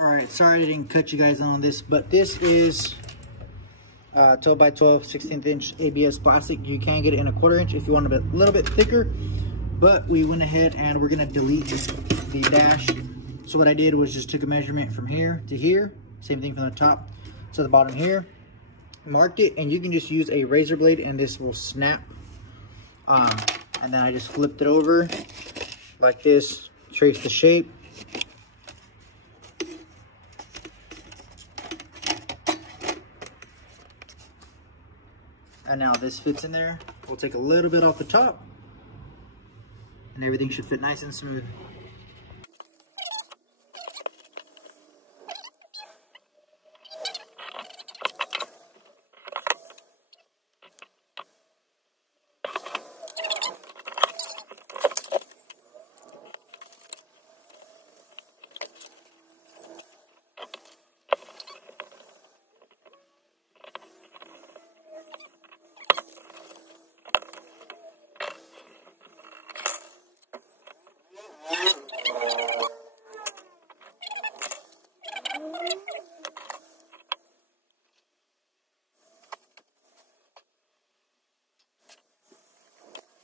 All right, sorry I didn't cut you guys on this, but this is 12 by 12 16th inch ABS plastic. You can get it in a 1/4 inch if you want it a little bit thicker, but we went ahead and we're gonna delete the dash. So what I did was just took a measurement from here to here, same thing from the top to the bottom here, marked it, and you can just use a razor blade and this will snap. And then I just flipped it over like this, trace the shape. And now this fits in there. We'll take a little bit off the top and everything should fit nice and smooth.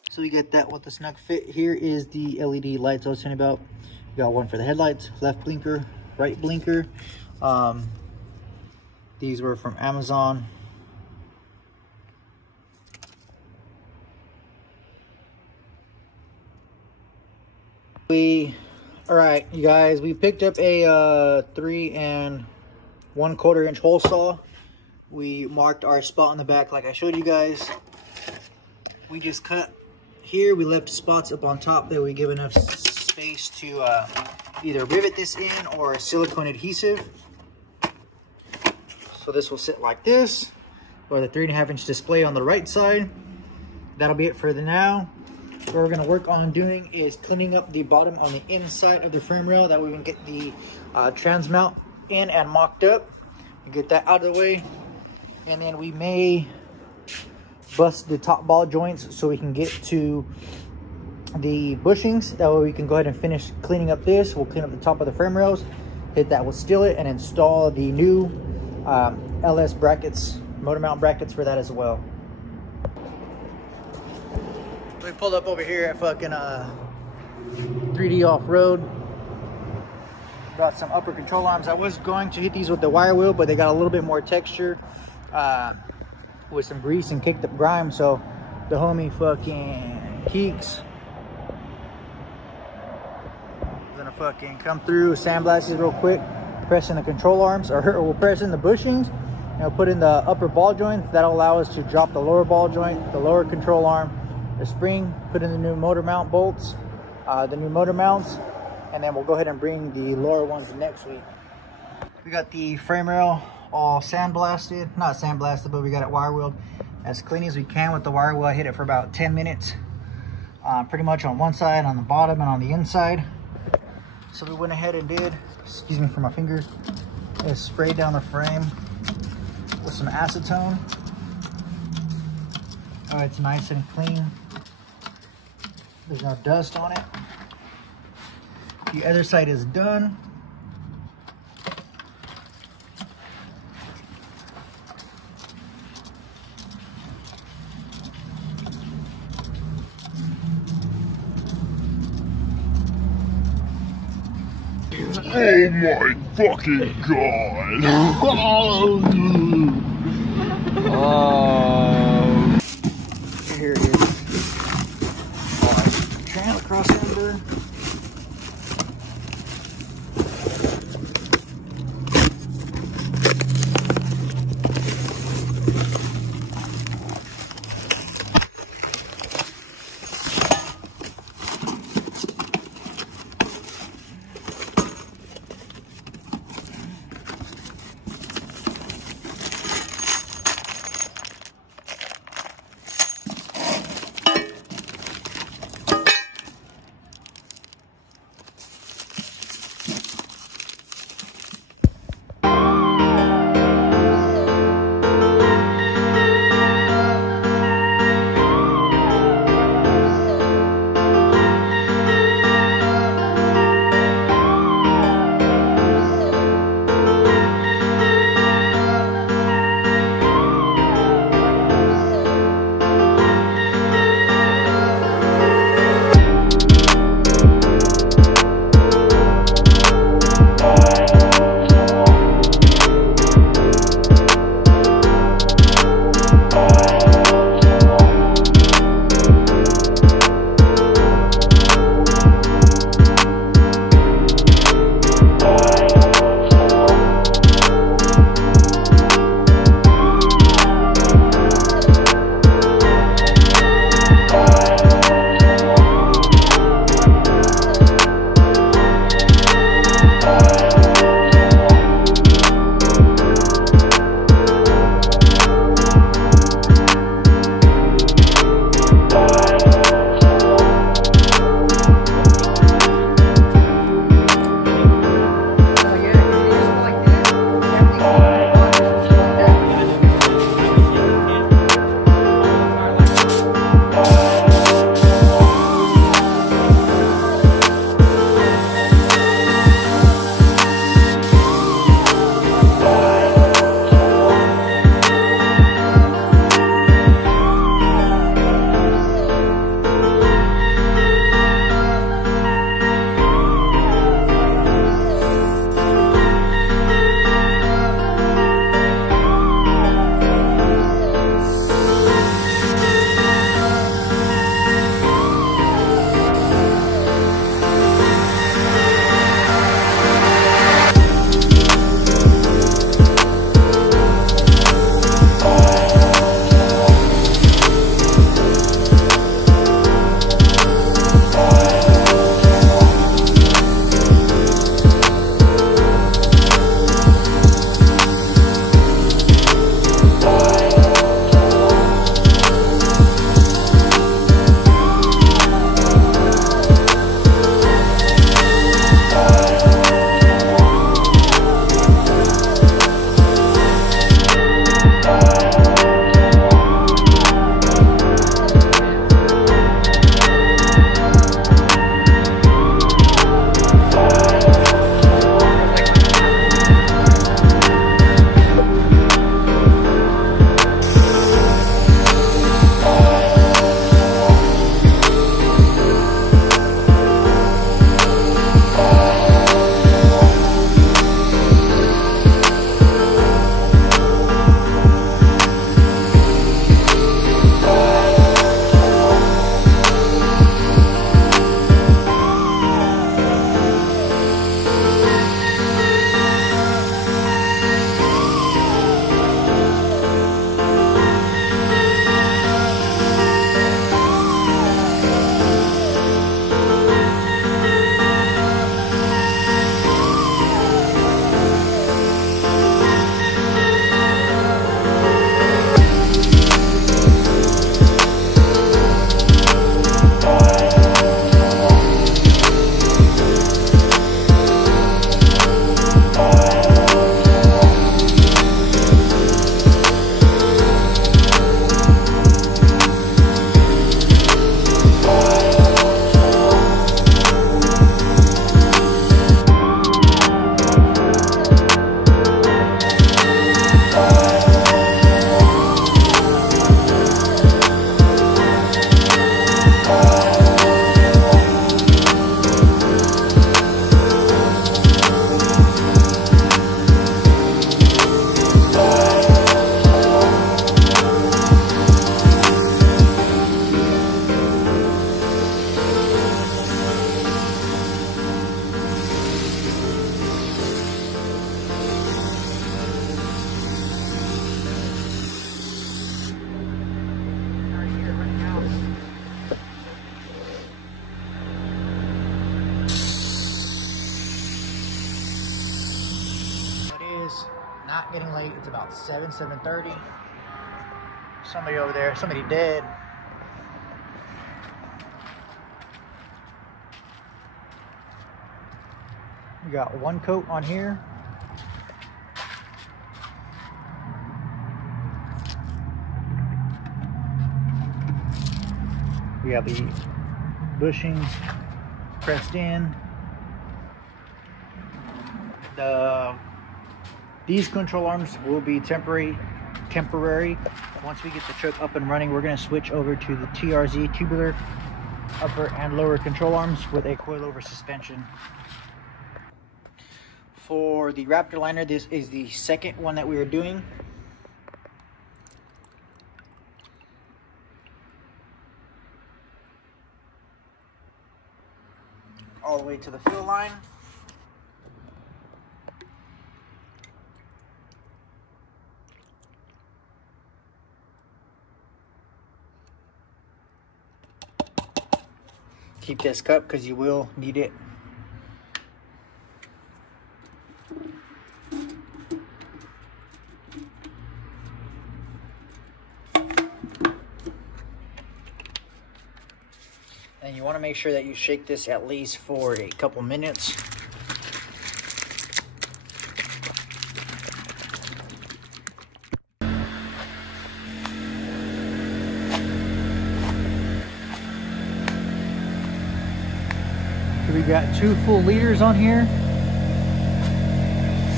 So you get that with the snug fit. Here is the LED lights I was telling you about. You got one for the headlights, left blinker, right blinker. These were from Amazon. All right, you guys, we picked up a 3 1/4 inch hole saw. We marked our spot on the back like I showed you guys. We just cut here. We left spots up on top that we give enough space to either rivet this in or silicone adhesive. So this will sit like this, or the 3.5 inch display on the right side. That'll be it for the now. What we're going to work on doing is cleaning up the bottom on the inside of the frame rail. That way we can get the trans mount in and mocked up and get that out of the way. And then we may bust the top ball joints so we can get to the bushings. That way we can go ahead and finish cleaning up this. We'll clean up the top of the frame rails, hit that with Skillet, and install the new LS brackets, motor mount brackets for that as well. We pulled up over here at fucking 3D off-road. Got some upper control arms. I was going to hit these with the wire wheel, but they got a little bit more texture with some grease and kicked up grime. So the homie fucking Keeks gonna fucking come through, sandblast these real quick, press in the control arms, or we'll press in the bushings, and we'll put in the upper ball joint. That'll allow us to drop the lower ball joint, the lower control arm, the spring, put in the new motor mount bolts, the new motor mounts, and then we'll go ahead and bring the lower ones next week. We got the frame rail all sandblasted, not sandblasted, but we got it wire wheeled as clean as we can with the wire wheel. I hit it for about 10 minutes, pretty much on one side, on the bottom, and on the inside. So we went ahead and did, excuse me for my finger, sprayed down the frame with some acetone. Oh, it's nice and clean. There's no dust on it. The other side is done. Oh my fucking god! Oh. Here it is. Channel crossover. Not getting late. It's about 7:30. Somebody over there, somebody dead. We got one coat on here. We have the bushings pressed in. These control arms will be temporary. Once we get the truck up and running, we're going to switch over to the TRZ tubular upper and lower control arms with a coilover suspension. For the Raptor Liner, this is the second one that we are doing. All the way to the fill line. Keep this cup because you will need it. And you want to make sure that you shake this at least for a couple minutes. We got 2 full liters on here.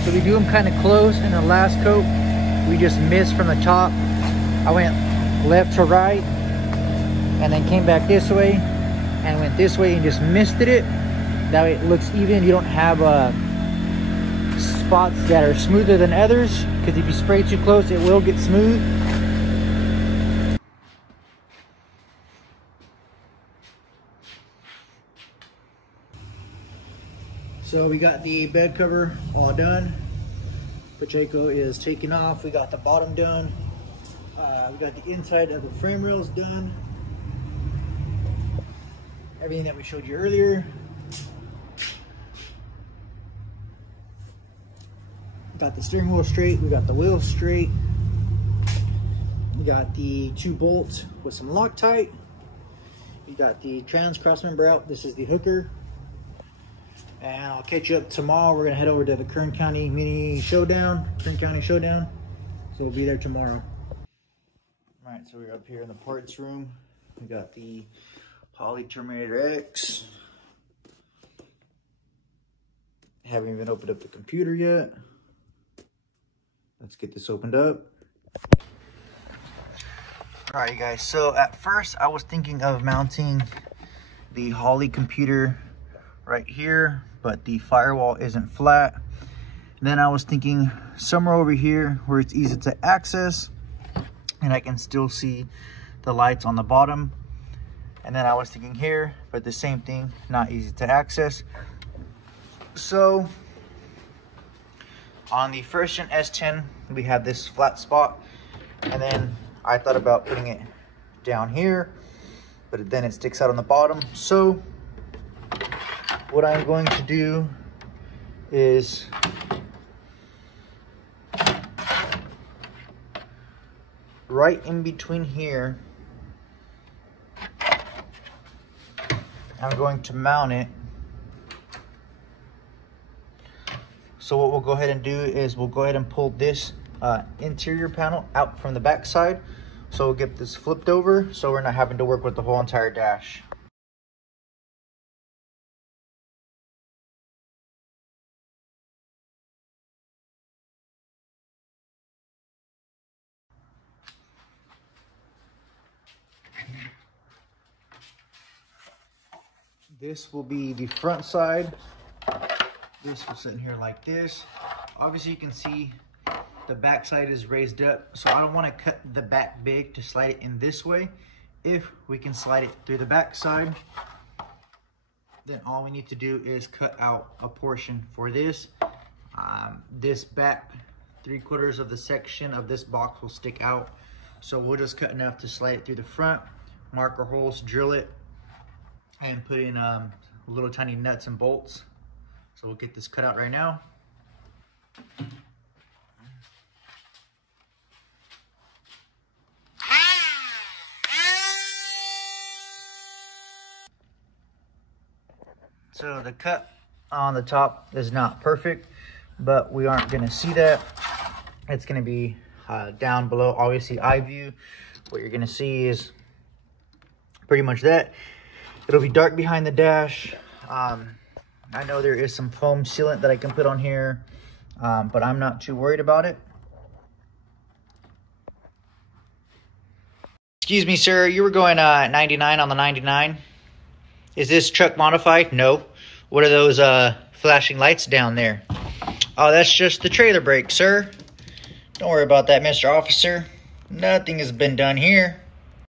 So we do them kind of close. In the last coat, we just missed from the top. I went left to right and then came back this way and went this way and just misted it. That way it looks even. You don't have spots that are smoother than others, because if you spray too close, it will get smooth. So we got the bed cover all done. Pacheco is taking off. We got the bottom done. We got the inside of the frame rails done. Everything that we showed you earlier. Got the steering wheel straight. We got the wheels straight. We got the 2 bolts with some Loctite. We got the trans cross member out. This is the hooker. And I'll catch you up tomorrow. We're gonna head over to the Kern County Mini Showdown, So we'll be there tomorrow. All right, so we're up here in the parts room. We got the Holley Terminator X. Haven't even opened up the computer yet. Let's get this opened up. All right, you guys. So at first I was thinking of mounting the Holley computer right here, but the firewall isn't flat. And then I was thinking somewhere over here where it's easy to access and I can still see the lights on the bottom. And then I was thinking here, but the same thing, not easy to access. So on the first gen S10, we have this flat spot, and then I thought about putting it down here, but then it sticks out on the bottom. So what I'm going to do is right in between here, I'm going to mount it. So what we'll go ahead and do is we'll go ahead and pull this interior panel out from the back side. So we'll get this flipped over so we're not having to work with the whole entire dash. This will be the front side. This will sit in here like this. Obviously you can see the back side is raised up, so I don't want to cut the back big to slide it in this way. If we can slide it through the back side, then all we need to do is cut out a portion for this. This back 3/4 of the section of this box will stick out, so we'll just cut enough to slide it through the front, mark our holes, drill it, and put in little tiny nuts and bolts. So we'll get this cut out right now. So the cut on the top is not perfect, but we aren't going to see that. It's going to be down below, obviously eye view. What you're going to see is pretty much that. It'll be dark behind the dash. I know there is some foam sealant that I can put on here, but I'm not too worried about it. Excuse me, sir, you were going 99 on the 99. Is this truck modified? No. What are those flashing lights down there? Oh, that's just the trailer brake, sir. Don't worry about that, Mr. Officer. Nothing has been done here.